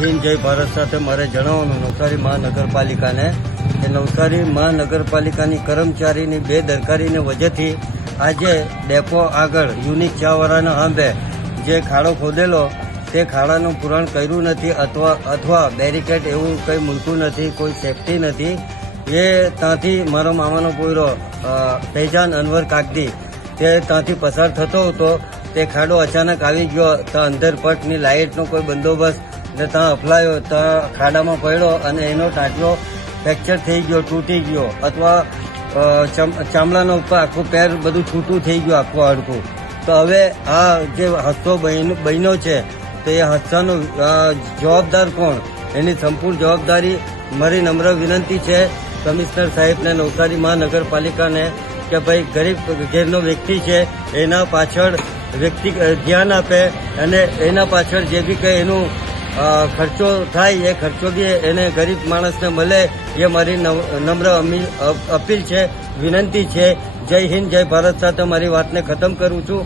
હિન્દ જય ભારત સાથે મારે જણાવવાનું નવસારી મહાનગરપાલિકાને કે નવસારી મહાનગરપાલિકાની કર્મચારીની બેદરકારીની વજહથી આજે ડેપો આગળ યુનિક ચાવાળાના આંબે જે ખાડો ખોદેલો તે ખાડાનું પૂરણ કર્યું નથી અથવા બેરિકેડ એવું કંઈ મૂક્યું નથી, કોઈ સેફટી નથી. એ ત્યાંથી મારો મામાનો પોયરો ફૈજાન અનવર કાગદી તે ત્યાંથી પસાર થતો હતો. તે ખાડો અચાનક આવી ગયો. ત્યાં અંધરપટની લાઇટનો કોઈ બંદોબસ્ત ને ત્યાં અફલાયો, ત્યાં ખાડામાં પડ્યો અને એનો ટાંટલો ફ્રેક્ચર થઈ ગયો, તૂટી ગયો અથવા ચામડાનો ઉપર આખું પેર બધું છૂટું થઈ ગયું, આખું હાડકું. તો હવે આ જે હાદસો બન્યો છે તો એ હાદસાનો જવાબદાર કોણ, એની સંપૂર્ણ જવાબદારી મારી નમ્ર વિનંતી છે કમિશનર સાહેબને, નવસારી મહાનગરપાલિકાને કે ભાઈ ગરીબ ઘેરનો વ્યક્તિ છે એના પાછળ વ્યક્તિ ધ્યાન આપે અને એના પાછળ જે બી કંઈ એનું ખર્ચો થાય એ ખર્ચો બી એને ગરીબ માણસને મળે એ મારી નમ્ર અપીલ છે, વિનંતી છે. જય હિન્દ જય ભારત સાથે મારી વાતને ખતમ કરું છું.